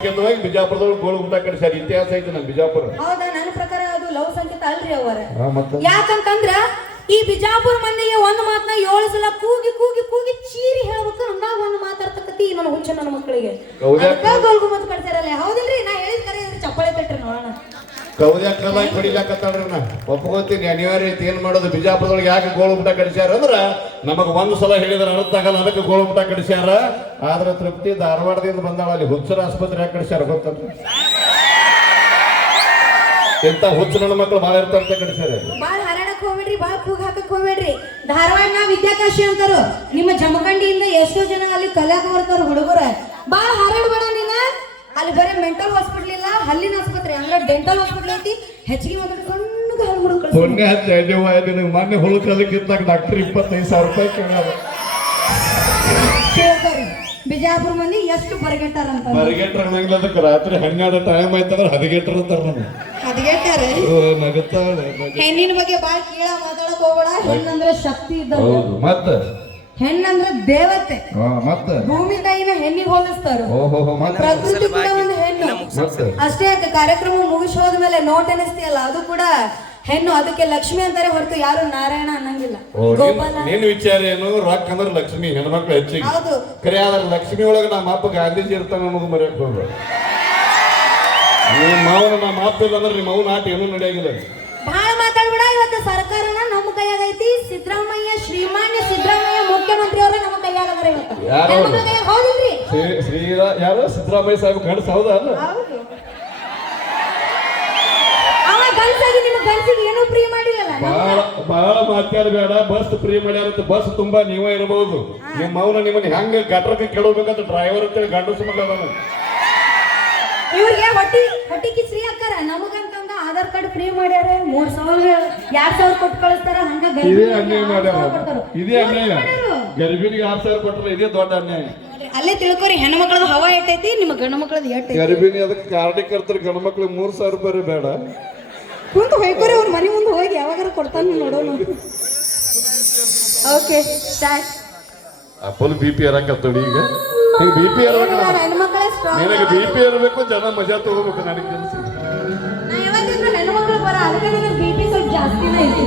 ಬಿಜಾಪುರದೊಳಗೆ ಗೋಳು ಊಟ ಕಡಿಸ್ಯಾರ. ಇತಿಹಾಸ ಐತೆ ನಮ್ ಬಿಜಾಪುರ. ಹೌದಾ? ನನ್ನ ಪ್ರಕಾರ ಅದು ಲವ್ ಸಂಕೇತ ಅಲ್ರಿ ಅವರ. ಯಾಕಂತಂದ್ರ ಈ ಬಿಜಾಪುರ ಮಂದಿಗೆ ಒಂದು ಮಾತನ್ನ 7 ಸಲ ಕೂಗಿ ಕೂಗಿ ಕೂಗಿ ಚೀರಿ ಹೇಳ್ಬೇಕು. ಅಂದಾಗ ಒಂದು ಮಾತಾಡ್ತಕ್ಕತಿ ನನ್ನ ಹುಚ್ಚ ನನ್ನ ಮಕ್ಕಳಿಗೆ ಗೋಲ್ಗು ಮತ್ ಕಳ್ಸಾರಲ್ಲ. ಹೌದಿಲ್ರಿ? ನಾ ಹೇಳಿದ ಕರೆ ಚಪ್ಪಾಳೆ ತಟ್ರಿ ನೋಡೋಣ. ಕೌದ್ಯಾಕಲಾಗಿ ಹೊಡಿಲಾಕತ್ತಾಳ್ರಿ. ನಾ ಒಪ್ಕೋತೀನಿ, ಅನಿವಾರ್ಯ ಐತಿ. ಏನ್ ಮಾಡೋದು? ಬಿಜಾಪುರದೊಳಗೆ ಯಾಕೆ ಗೋಳು ಊಟ ಕಡಿಸ್ಯಾರ ಅಂದ್ರ ನಮಗ್ ಒಂದು ಸಲ ಹೇಳಿದ್ರೆ ಅರ್ಥ ಆಗಲ್ಲ, ಅದಕ್ಕೆ ಗೋಳು ಊಟ ಕಡಿಸ್ಯಾರ. ಆದ್ರ ತೃಪ್ತಿ ಧಾರವಾಡದಿಂದ ಬಂದಾಳ. ಅಲ್ಲಿ ಹುಚ್ಚರ ಆಸ್ಪತ್ರೆ ಯಾಕೆ ಕಡಿಸ್ಯಾರ ಗೊತ್ತಂದ್ರೆ ಎಂತ ಹುಚ್ಚ ನನ್ನ ಮಕ್ಕಳು ಬಾಳ ಇರ್ತಾರಂತ ಕಡಿಸ್ಯಾರ. ಬಾಳ ಹಾರಾಡಕ್ ಹೋಗ್ಬೇಡ್ರಿ, ಬಾಳ ಕೂಗ್ ಹಾಕಕ್ ಹೋಗ್ಬೇಡ್ರಿ. ಧಾರವಾಡ ವಿದ್ಯಾಕಾಶಿ ಅಂತಾರು. ನಿಮ್ಮ ಜಮಖಂಡಿಯಿಂದ ಎಷ್ಟೋ ಜನ ಅಲ್ಲಿ ಕಲ್ಯಾಕ ಬರ್ತಾರ ಹುಡುಗರ. ಬಾಳ ಹಾರಾಡ್ಬೇಡ ನೀನ. ಅಲ್ಲಿ ಬರೀ ಮೆಂಟಲ್ ಹಾಸ್ಪಿಟಲ್ ಇಲ್ಲ, ಹಲ್ಲಿನ ಆಸ್ಪತ್ರೆ ಅಂದ್ರೆ ಡೆಂಟಲ್ ಹಾಸ್ಪಿಟಲ್ ಐತಿ. ಹೆಚ್ಚಿಗೆ ಮಾತಾಡ್ಕೊಂಡು ಹಲ್ಲು ಹುಡುಗ ಮೊನ್ನೆ ಮೊನ್ನೆ ಹುಡುಕಲಿಕ್ಕಿಂತ ಡಾಕ್ಟರ್ 25,000 ರೂಪಾಯಿ ಕೇಳ್ಯಾರ. ಬಿಜಾಪುರ ಮಂದಿ ಎಷ್ಟು ಬರಗೆಟ್ಟಾರಂತ. ಬರಗೆಟ್ರ ಅದಕ್ಕೆ ರಾತ್ರಿ 12 ಟೈಮ್ ಆಯ್ತಂದ್ರೆ ಹದಗೆಟ್ರ ಅಂತಾರ. ನಮ್ಗೆ ಹದಗೆಟ್ಟಾರ ನಗುತ್ತಾಳೆ. ಹೆಣ್ಣಿನ ಬಗ್ಗೆ ಬಾಳ ಕೀಳ ಮಾತಾಡಕ್ ಹೋಗ್ಬೇಡ. ಹೆಣ್ಣಂದ್ರೆ ಶಕ್ತಿ ಇದ್ದವು, ಮತ್ತ ಹೆಣ್ಣಂದ್ರೆ ದೇವತೆ. ಮತ್ತ ಭೂಮಿ ತಾಯಿನ ಹೆಣ್ಣಿಗೆ ಹೋಲಿಸ್ತಾರ. ಪ್ರಕೃತಿ ಕೂಡ ಒಂದು ಹೆಣ್ಣು ಅಷ್ಟೇ. ಕಾರ್ಯಕ್ರಮ ಮುಗಿಸಿ ಹೋದ್ಮೇಲೆ ನೋಟ್ ಎನಿಸ್ತೀಯಲ್ಲ, ಅದು ಕೂಡ ಹೆಣ್ಣು. ಅದಕ್ಕೆ ಲಕ್ಷ್ಮಿ ಅಂತಾರೆ ಹೊರತು ಯಾರು ನಾರಾಯಣ ಅನ್ನಂಗಿಲ್ಲ. ನೀನ್ ವಿಚಾರ ಏನು? ರೊಕ್ಕ ಅಂದ್ರೆ ಲಕ್ಷ್ಮಿ, ಹೆಣ್ಮಕ್ಳು ಹೆಚ್ಚಿಗೆ. ಹೌದು, ಕರೆ ಆದ್ರೆ ಲಕ್ಷ್ಮಿ ಒಳಗೆ ನಮ್ಮ ಅಪ್ಪ ಗಾಂಧೀಜಿ ಇರ್ತಾನ ನಮಗ್ ಮರ್ಯಾಕ್ ಹೋಗ್ಬೇಡ. ನಿಮ್ಮ ಮಾವನ ನಮ್ಮ ಅಪ್ಪ ಇಲ್ಲ ಅಂದ್ರೆ ನಿಮ್ಮ ಮಾವನ ಆಟ ಏನೂ ನಡೆಯಾಗಿಲ್ಲ. ಬಹಳ ಮಾತಾಡ್ಬಿಡ. ಇವತ್ತು ಸರ್ಕಾರನ ನಮ್ಮ ಕೈಯಾಗ ಐತಿ. ಸಿದ್ದರಾಮಯ್ಯ, ಶ್ರೀಮಾನ್ಯ ಸಿದ್ದರಾಮಯ್ಯ ಮುಖ್ಯಮಂತ್ರಿ ಅವರ ನಮ್ಮ ಕೈಯಾಗ ಅದಾರ ಇವತ್ತು. ಹೌದಿಲ್ರಿ? ಯಾರು? ಸಿದ್ದರಾಮಯ್ಯ ಸಾಹೇಬ್ ಗಂಡಸ. ಹೌದಾ? ಅವ ಗಂಡಸಾಗಿ ನಿಮ್ಮ ಗಂಡಸಿಗೆ ಏನೂ ಫ್ರೀ ಮಾಡಿಲ್ಲಲ್ಲ. ಬಹಳ ಮಾತಾಡಬೇಡ. Bus free ಮಾಡ್ಯಾರಂತ. ಬಸ್ ತುಂಬಾ ನೀವೇ ಇರಬಹುದು. ನಿಮ್ಮ ಮೌನ ನಿಮ್ಮನ್ನ ಹೆಂಗ ಗಟ್ರಕ್ಕೆ ಕೆಡಬೇಕಂತ ಡ್ರೈವರ್ ಅಂತೇಳಿ ಗಂಡಸ ಮಗಳ ಇವ್ರಿಗೆ ಹೊಟ್ಟಿ ಕಿಚ್ರಿ ಹಾಕಾರ. ನಮಗಂತಂದ ಆಧಾರ್ ಕಾರ್ಡ್ ಫ್ರೀ ಮಾಡ್ಯಾರ. 3,000 2,000 ಕೊಟ್ಟು ಕಳಿಸ್ತಾರ. ಹಂಗ ಇದೇ ಅನ್ಯಾಯ ಮಾಡ್ಯಾರ. ಇದೇ ಅನ್ಯಾಯ. ಗರ್ಭಿಣಿಗೆ 6,000 ಕೊಟ್ಟರೆ ಇದೇ ದೊಡ್ಡ ಅನ್ಯಾಯ. ಅಲ್ಲೇ ತಿಳ್ಕೊರಿ, ಹೆಣ್ಣು ಮಕ್ಕಳದ ಹವಾ ಎಟ್ಟೈತಿ, ನಿಮ್ಮ ಗಂಡು ಮಕ್ಕಳದ ಎಟ್ಟೈತಿ. ಗರ್ಭಿಣಿ ಅದಕ್ಕೆ ಕಾರ್ಡಿಕರ್ತಾರೆ. ಗಂಡು ಮಕ್ಳಿಗೆ 3,000 ರೂಪಾಯಿ ಬೇಡ. ಕುಂತು ಹೊಯ್ಕೋರಿ ಅವ್ರ ಮನೆ ಮುಂದೆ ಹೋಗಿ ಯಾವಾಗಾರ ಕೊಡ್ತಾನೆ ನೋಡೋಣ. Okay start. Full BP ಇರಕತ್ತಡಿ. ಈಗ BP ನಿನಗೆ BP ಇರಬೇಕು, ಜನ ಮಜಾ ತಗೋಬೇಕು. ನನಗೆ ಕೆಲಸ ಹೆಣ್ಣು ಮಕ್ಕಳು ಬರ ಅದಕ್ಕೆ BP ಸ್ವಲ್ಪ ಜಾಸ್ತಿನೇ ಐತಿ.